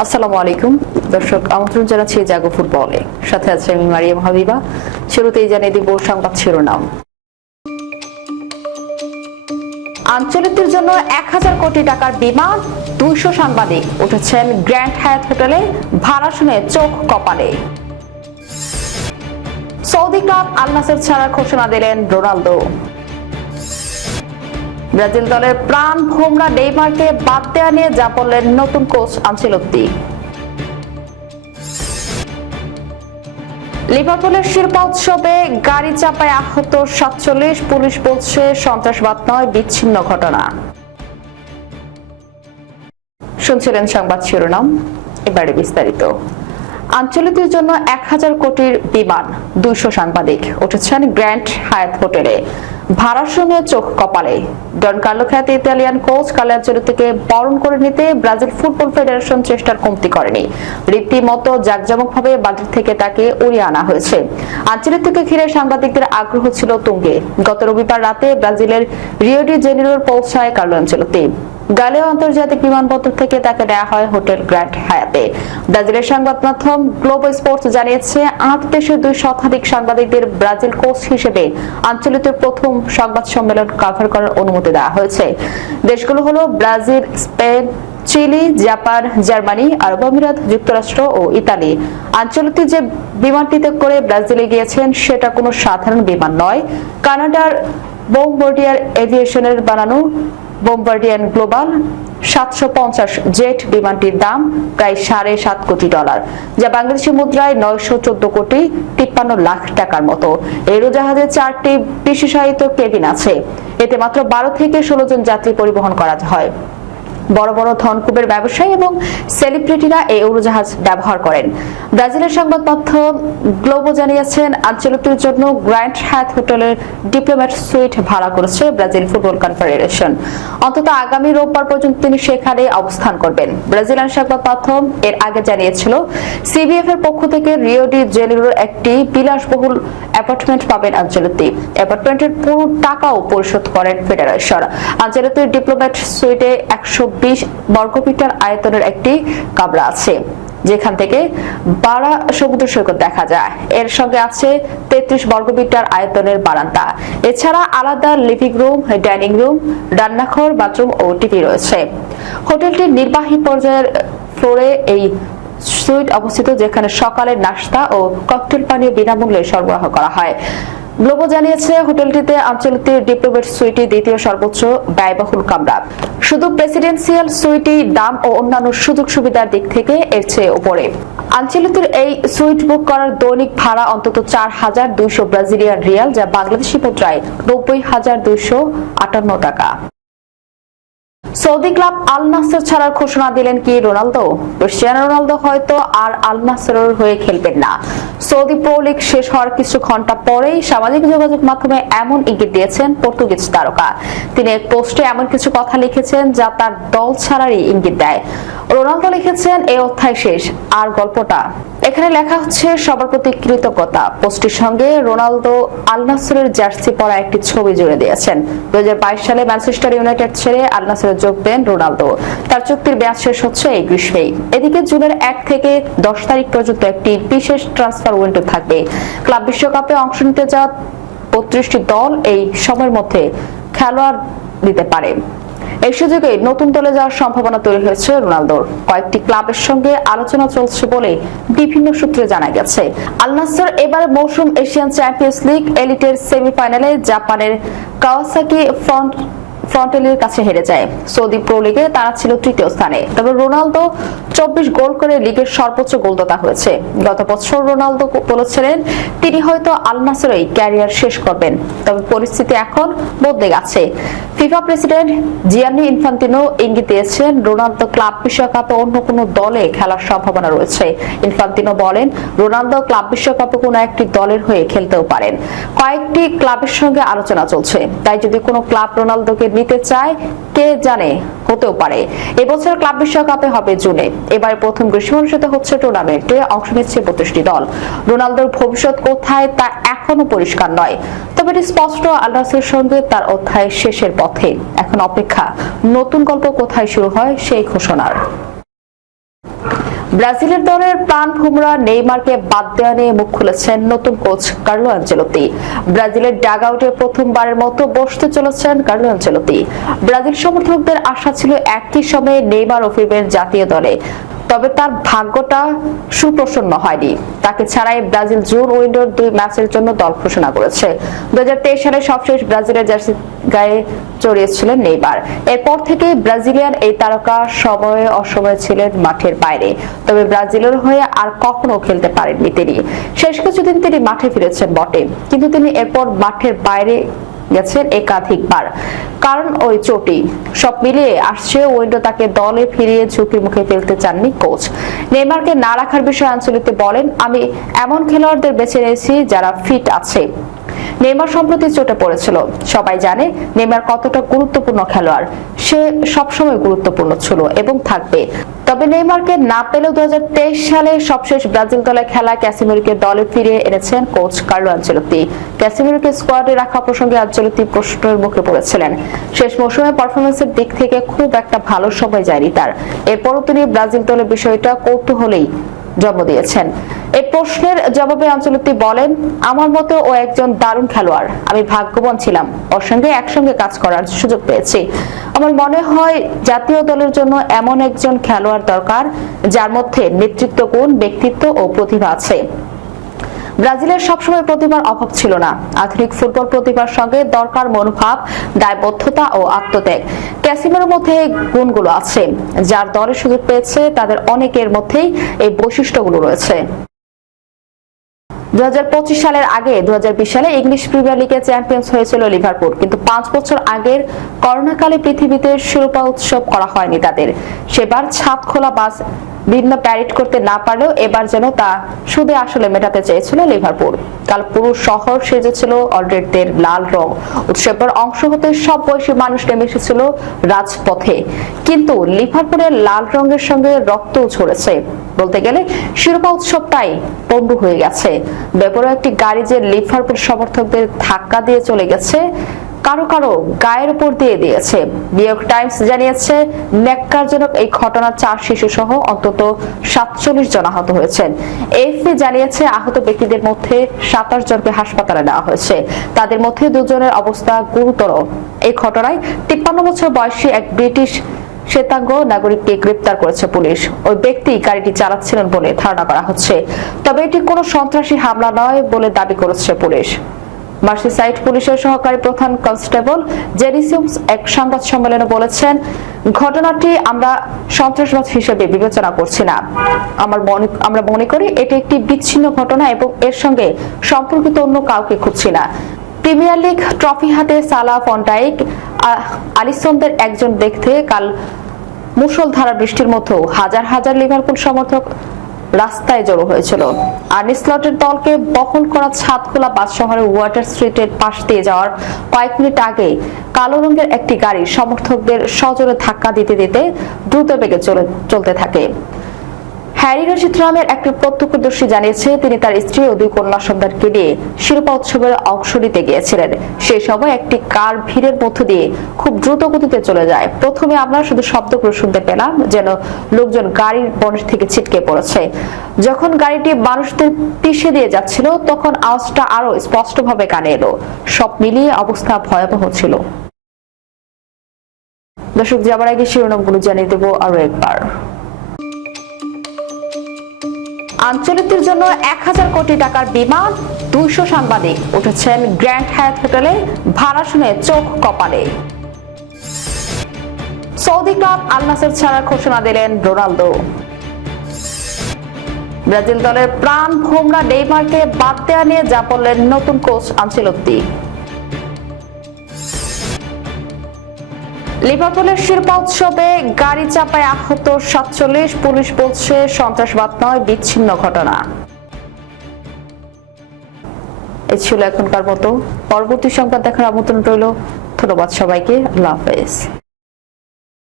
আসসালামু আলাইকুম। দর্শক, আমন্ত্রণ জানাচ্ছি জাগো ফুটবলে। সাথে আছে আমি মারিয়াম হাবিবা। শুরুতেই জানিয়ে দিব সংবাদ শিরোনাম। আঞ্চলিকদের জন্য এক হাজার কোটি টাকার বিমা দুইশো সাংবাদিক উঠেছেন গ্র্যান্ড হায়াত হোটেলে ভাড়া শুনে চোখ কপালে। সৌদি ক্লাব আল নাসের ছাড়ার ঘোষণা দিলেন রোনালদো। ব্রাজিল দলের প্রাণ ভোমরা নেইমারকে বাদ দেওয়া নিয়ে যা বললেন নতুন কোচ আনচেলত্তি। লিভারপুলের শিরোপা উৎসবে গাড়ি চাপায় আহত সাতচল্লিশ, পুলিশ বলছে সন্ত্রাসবাদ নয়, বিচ্ছিন্ন ঘটনা। শুনছিলেন সংবাদ শিরোনাম, এবারে বিস্তারিত। আঞ্চলিকের জন্য এক হাজার কোটির বিমান, দুইশো সাংবাদিক, উঠেছেন গ্র্যান্ড হায়াত হোটেলে। ভাড়া শুনে চোখ কপালে। ডন কার্লো খ্যাতি ইতালিয়ান কোচ কালিয়াঞ্চলিকে বরণ করে নিতে ব্রাজিল ফুটবল ফেডারেশন চেষ্টার কমতি করেনি। রীতিমতো জাঁকজমকভাবে বাজেট থেকে তাকে উড়িয়ে আনা হয়েছে। আঞ্চলিক থেকে ঘিরে সাংবাদিকদের আগ্রহ ছিল তুঙ্গে। গত রবিবার রাতে ব্রাজিলের রিওডি জেনিরোর পৌঁছায় কার্লো আঞ্চলতি। গালেও আন্তর্জাতিক বিমানবন্দর থেকে তাকে নেওয়া হয় হোটেল গ্র্যান্ড হায়াতে। ব্রাজিলের সংবাদ মাধ্যম গ্লোবো স্পোর্টস জানিয়েছে আট দেশের দুই শতাধিক সাংবাদিকদের ব্রাজিল কোচ হিসেবে আঞ্চলিকের প্রথম সংবাদ সম্মেলন কভার করার অনুমতি দেওয়া হয়েছে। দেশগুলো হলো Brazil, Spain, Chile, Japan, Germany, আরব আমিরাত, যুক্তরাষ্ট্র ও ইতালি। আঞ্চলিক যে বিমানটিতে করে ব্রাজিলে গিয়েছেন, সেটা কোনো সাধারণ বিমান নয়। কানাডার বোমবার্ডিয়ার এভিয়েশনের বানানো বোম্বার্ডিয়ান গ্লোবাল সাতশো পঞ্চাশ জেট বিমানটির দাম প্রায় সাড়ে সাত কোটি ডলার, যা বাংলাদেশি মুদ্রায় নয়শো চোদ্দ কোটি তিপ্পান্ন লাখ টাকার মতো। এরোজাহাজে চারটি বিশেষায়িত কেবিন আছে। এতে মাত্র বারো থেকে ষোলো জন যাত্রী পরিবহন করা হয়। বড় বড় ধনকুবের ব্যবসায়ী এবং সেলিব্রিটিরা এই উড়োজাহাজ ব্যবহার করেন। ব্রাজিলের সংবাদ মাধ্যম গ্লোবো জানিয়েছেন আঞ্চলিকটির জন্য গ্র্যান্ড হ্যাথ হোটেলের ডিপ্লোম্যাট সুইট ভাড়া করেছে ব্রাজিল ফুটবল কনফেডারেশন। অন্তত আগামী রোববার পর্যন্ত তিনি সেখানে অবস্থান করবেন। ব্রাজিলিয়ান সংবাদ মাধ্যম এর আগে জানিয়েছিল, সিবিএফ এর পক্ষ থেকে রিও ডি জেনিরোর একটি বিলাসবহুল অ্যাপার্টমেন্ট পাবেন আঞ্চলিকটি অ্যাপার্টমেন্টের পুরো টাকাও পরিশোধ করেন ফেডারেশন। আঞ্চলিকটির ডিপ্লোম্যাট সুইটে একশো বিশ বর্গমিটার আয়তনের একটি কামরা আছে, যেখান থেকে বারা সমুদ্র সৈকত দেখা যায়। এর সঙ্গে আছে তেত্রিশ বর্গমিটার আয়তনের বারান্দা। এছাড়া আলাদা লিভিং রুম, ডাইনিং রুম, রান্নাঘর, বাথরুম ও টিভি রয়েছে। হোটেলটির নির্বাহী পর্যায়ের ফ্লোরে এই সুইট অবস্থিত, যেখানে সকালের নাস্তা ও ককটেল পানীয় বিনামূল্যে সরবরাহ করা হয়। গ্লোবো জানিয়েছে, হোটেলটিতে আঞ্চলিক ডিপ্লোমেট সুইটি দ্বিতীয় সর্বোচ্চ ব্যয়বহুল কামরা। শুধু প্রেসিডেন্সিয়াল সুইটি, দাম ও অন্যান্য সুযোগ সুবিধার দিক থেকে এর চেয়ে উপরে। আঞ্চলিকের এই সুইট বুক করার দৈনিক ভাড়া অন্তত চার হাজার দুইশো ব্রাজিলিয়ান রিয়াল, যা বাংলাদেশি মুদ্রায় নব্বই হাজার দুইশো আটান্ন টাকা। সৌদি ক্লাব আল নাসর ছাড়ার ঘোষণা দিলেন কি রোনালদো? ক্রিস্টিয়ানো রোনালদো হয়তো আর আল নাসরের হয়ে খেলবেন না। সৌদি প্রো লিগ শেষ হওয়ার কিছু ঘণ্টা পরেই সামাজিক যোগাযোগ মাধ্যমে এমন ইঙ্গিত দিয়েছেন পর্তুগিজ তারকা। তিনি এক পোস্টে এমন কিছু কথা লিখেছেন যা তার দল ছাড়ারই ইঙ্গিত দেয়। রোনালদো লিখেছেন এই অধ্যায় শেষ, আর গল্পটা এখানে লেখা হচ্ছে, সবার প্রতি কৃতজ্ঞতা। পোস্টটির সঙ্গে রোনালদো আল নাসরের জার্সি পরা একটি ছবি জুড়ে দিয়েছেন। দু সালে ম্যানচেস্টার ইউনাইটেড ছেড়ে আল নাসরে যোগ দেন রোনালদো। তার চুক্তির মেয়াদ শেষ হচ্ছে এই গ্রীষ্মেই এদিকে জুনের এক থেকে দশ তারিখ পর্যন্ত একটি বিশেষ ট্রান্সফার উইন্ডো থাকবে। ক্লাব বিশ্বকাপে অংশ নিতে যাওয়া বত্রিশটি দল এই সময়ের মধ্যে খেলোয়াড় দিতে পারে। এই সুযোগে নতুন দলে যাওয়ার সম্ভাবনা তৈরি হয়েছে রোনালদোর। কয়েকটি ক্লাবের সঙ্গে আলোচনা চলছে বলে বিভিন্ন সূত্রে জানা গেছে। আলনাসর এবারে মৌসুম এশিয়ান চ্যাম্পিয়ন্স লিগ এলিটের সেমিফাইনালে জাপানের কাওয়াসাকি ফ্রন্ট ফ্রন্টেলের কাছে হেরে যায়। সৌদি প্রো লিগে তারা ছিল তৃতীয় স্থানে। তবে রোনালদো চব্বিশ গোল করে লিগের সর্বোচ্চ গোলদাতা হয়েছে। গত বছর রোনালদো বলেছিলেন, তিনি হয়তো আল নাসরেই ক্যারিয়ার শেষ করবেন। তবে পরিস্থিতি এখন বদলে গেছে। ফিফা প্রেসিডেন্ট জিয়ানি ইনফান্তিনো ইঙ্গিত দিয়েছেন, রোনালদো ক্লাব বিশ্বকাপে অন্য কোনো দলে খেলার সম্ভাবনা রয়েছে। ইনফান্তিনো বলেন, রোনালদো ক্লাব বিশ্বকাপে কোনো একটি দলের হয়ে খেলতেও পারেন। কয়েকটি ক্লাবের সঙ্গে আলোচনা চলছে। তাই যদি কোনো ক্লাব রোনালদোকে নিতে চায়, কে জানে, হতেও পারে। এবছর ক্লাব বিশ্বকাপে হবে জুনে। এবার প্রথম গ্রীষ্ম অনুষ্ঠিত হচ্ছে টুর্নামেন্টে অংশ নিচ্ছে বত্রিশটি দল। রোনালদোর ভবিষ্যৎ কোথায় তা এখনও পরিষ্কার নয়। তবে এটি স্পষ্ট আল্লাসের সঙ্গে তার অধ্যায় শেষের পথে। এখন অপেক্ষা, নতুন গল্প কোথায় শুরু হয় সেই ঘোষণার। ব্রাজিলের দলের প্রাণ ভুমরা নেইমারকে বাদ দেওয়া নিয়ে মুখ খুলেছেন নতুন কোচ কার্লো আঞ্চলতি ব্রাজিলের ডাগ আউটে প্রথমবারের মতো বসতে চলেছেন কার্লো আঞ্চলতি ব্রাজিল সমর্থকদের আশা ছিল একই সময়ে নেইমার ও ফিরবেন জাতীয় দলে। তবে তার ভাগ্যটা সুপ্রসন্ন হয়নি। তাকে ছাড়াই ব্রাজিল জুন উইন্ডোর দুই ম্যাচের জন্য দল ঘোষণা করেছে। দু সালে সবশেষ ব্রাজিলের জার্সি গায়ে জড়িয়েছিলেন নেইমার। এরপর থেকে ব্রাজিলিয়ান এই তারকা সময়ে অসময়ে ছিলেন মাঠের বাইরে। তবে ব্রাজিলের হয়ে আর কখনো খেলতে পারেননি তিনি। শেষ কিছুদিন তিনি মাঠে ফিরেছেন বটে। কিন্তু তিনি এরপর মাঠের বাইরে গেছেন একাধিকবার। কারণ ওই চোটই। সব মিলিয়ে আসছে উইন্ডো তাকে দলে ফিরিয়ে ঝুঁকির মুখে ফেলতে চাননি কোচ। নেইমারকে না রাখার বিষয়ে আঞ্চলিকতে বলেন, আমি এমন খেলোয়াড়দের বেছে নিয়েছি যারা ফিট আছে। নেইমার সম্প্রতি চোটে পড়েছিল। সবাই জানে নেইমার কতটা গুরুত্বপূর্ণ খেলোয়াড়। সে সবসময় গুরুত্বপূর্ণ ছিল এবং থাকবে। তবে নেইমারকে না পেলেও দু সালে সবশেষ ব্রাজিল দলে খেলা ক্যাসিমিরকে দলে ফিরিয়ে এনেছেন কোচ কার্লো আঞ্চলতি ক্যাসিমিরকে স্কোয়াডে রাখা প্রসঙ্গে আঞ্চলতি প্রশ্নের মুখে পড়েছিলেন। শেষ মৌসুমে পারফরমেন্সের দিক থেকে খুব একটা ভালো সময় যায়নি তার। এরপরও তিনি ব্রাজিল দলের বিষয়টা কৌতূহলেই জন্ম দিয়েছেন। এই প্রশ্নের জবাবে আঞ্চলিকটি বলেন, আমার মতো ও একজন দারুণ খেলোয়াড়। আমি ভাগ্যবান ছিলাম। ওর সঙ্গে একসঙ্গে কাজ করার সুযোগ পেয়েছি। আমার মনে হয় জাতীয় দলের জন্য এমন একজন খেলোয়াড় দরকার, যার মধ্যে নেতৃত্ব গুণ ব্যক্তিত্ব ও প্রতিভা আছে। ব্রাজিলের সবসময় প্রতিভার অভাব ছিল না। আধুনিক ফুটবল প্রতিভার সঙ্গে দরকার মনোভাব, দায়বদ্ধতা ও আত্মত্যাগ। ক্যাসিমের মধ্যে গুণগুলো আছে, যার দলে সুযোগ পেয়েছে তাদের অনেকের মধ্যেই এই বৈশিষ্ট্যগুলো রয়েছে। দুহাজার পঁচিশ সালের আগে, দুহাজার বিশ সালে ইংলিশ প্রিমিয়ার লিগে চ্যাম্পিয়ন্স হয়েছিল লিভারপুল। কিন্তু পাঁচ বছর আগের করোনাকালে পৃথিবীতে শিরোপা উৎসব করা হয়নি তাদের। সেবার ছাদ খোলা বাস ভিন্ন প্যারেড করতে না পারলেও এবার যেন তা সুদে আসলে মেটাতে চেয়েছিল লিভারপুল। কাল পুরো শহর সেজেছিল অলরেডদের লাল রং। উৎসবের অংশ হতে সব বয়সী মানুষ নেমে এসেছিল রাজপথে। কিন্তু লিভারপুলের লাল রঙের সঙ্গে রক্ত ছড়েছে বলতে গেলে শিরোপা উৎসবটাই পণ্ডু হয়ে গেছে। ব্যাপারে একটি গাড়ি যে লিভারপুল সমর্থকদের ধাক্কা দিয়ে চলে গেছে, কারও কারও গায়ের উপর দিয়ে দিয়েছে। নিউইয়র্ক টাইমস জানিয়েছে, ন্যাক্কারজনক এই ঘটনার চার শিশু সহ অন্তত সাতচল্লিশ জন আহত হয়েছেন। এএফপি জানিয়েছে, আহত ব্যক্তিদের মধ্যে সাতাশ জনকে হাসপাতালে নেওয়া হয়েছে। তাদের মধ্যে দুজনের অবস্থা গুরুতর। এই ঘটনায় তিপ্পান্ন বছর বয়সী এক ব্রিটিশ শ্বেতাঙ্গ নাগরিককে গ্রেপ্তার করেছে পুলিশ। ওই ব্যক্তি গাড়িটি চালাচ্ছিলেন বলে ধারণা করা হচ্ছে। তবে এটি কোনো সন্ত্রাসী হামলা নয় বলে দাবি করেছে পুলিশ। মার্সিসাইড পুলিশের সহকারী প্রধান কনস্টেবল জেরিসিউমস এক সংবাদ সম্মেলনে বলেছেন, ঘটনাটি আমরা সন্ত্রাসবাদ হিসেবে বিবেচনা করছি না। আমার মনে, আমরা মনে করি এটি একটি বিচ্ছিন্ন ঘটনা এবং এর সঙ্গে সম্পর্কিত অন্য কাউকে খুঁজছি না। প্রিমিয়ার লিগ ট্রফি হাতে সালা ফন্টাইক। আলিসনদের একজন দেখতে কাল মুষলধারা বৃষ্টির মধ্যেও হাজার হাজার লিভারপুল সমর্থক রাস্তায় জড়ো হয়েছিল। আর্নি স্লটের দলকে বহন করা ছাদখোলা বাস শহরের ওয়াটার স্ট্রিটের পাশ দিয়ে যাওয়ার কয়েক মিনিট আগে কালো রঙের একটি গাড়ি সমর্থকদের সজোরে ধাক্কা দিতে দিতে দ্রুত বেগে চলে, চলতে থাকে। হ্যারি রশিদ নামের একটি প্রত্যক্ষদর্শী জানিয়েছে, তিনি তার স্ত্রী ও দুই কন্যা সন্তানকে নিয়ে শিরোপা উৎসবের অংশ নিতে গিয়েছিলেন। সেই সময় একটি কার ভিড়ের মধ্য দিয়ে খুব দ্রুত গতিতে চলে যায়। প্রথমে আমরা শুধু শব্দগুলো শুনতে পেলাম, যেন লোকজন গাড়ির বনের থেকে ছিটকে পড়েছে। যখন গাড়িটি মানুষদের পিষে দিয়ে যাচ্ছিল, তখন আওয়াজটা আরও স্পষ্টভাবে কানে এলো। সব মিলিয়ে অবস্থা ভয়াবহ ছিল। দর্শক, যাবার আগে শিরোনামগুলো জানিয়ে দেবো আরও একবার। আঞ্চলিকদের জন্য এক হাজার কোটি টাকার বিমান দুইশো সাংবাদিক উঠেছেন গ্র্যান্ড হায়াত হোটেলে, ভাড়া শুনে চোখ কপালে। সৌদি ক্লাব আল নাসের ছাড়ার ঘোষণা দিলেন রোনালদো। ব্রাজিল দলের প্রাণ ভোমরা নেইমারকে বাদ দেওয়া নিয়ে যা নতুন কোচ আঞ্চেলত্তি। লিভারপুলের শিল্প উৎসবে গাড়ি চাপায় আহত সাতচল্লিশ, পুলিশ বলছে সন্ত্রাসবাদ নয়, বিচ্ছিন্ন ঘটনা। এ ছিল এখনকার মতো। পরবর্তী সংবাদ দেখার আমন্ত্রণ রইল। ধন্যবাদ সবাইকে। আল্লাহ হাফেজ।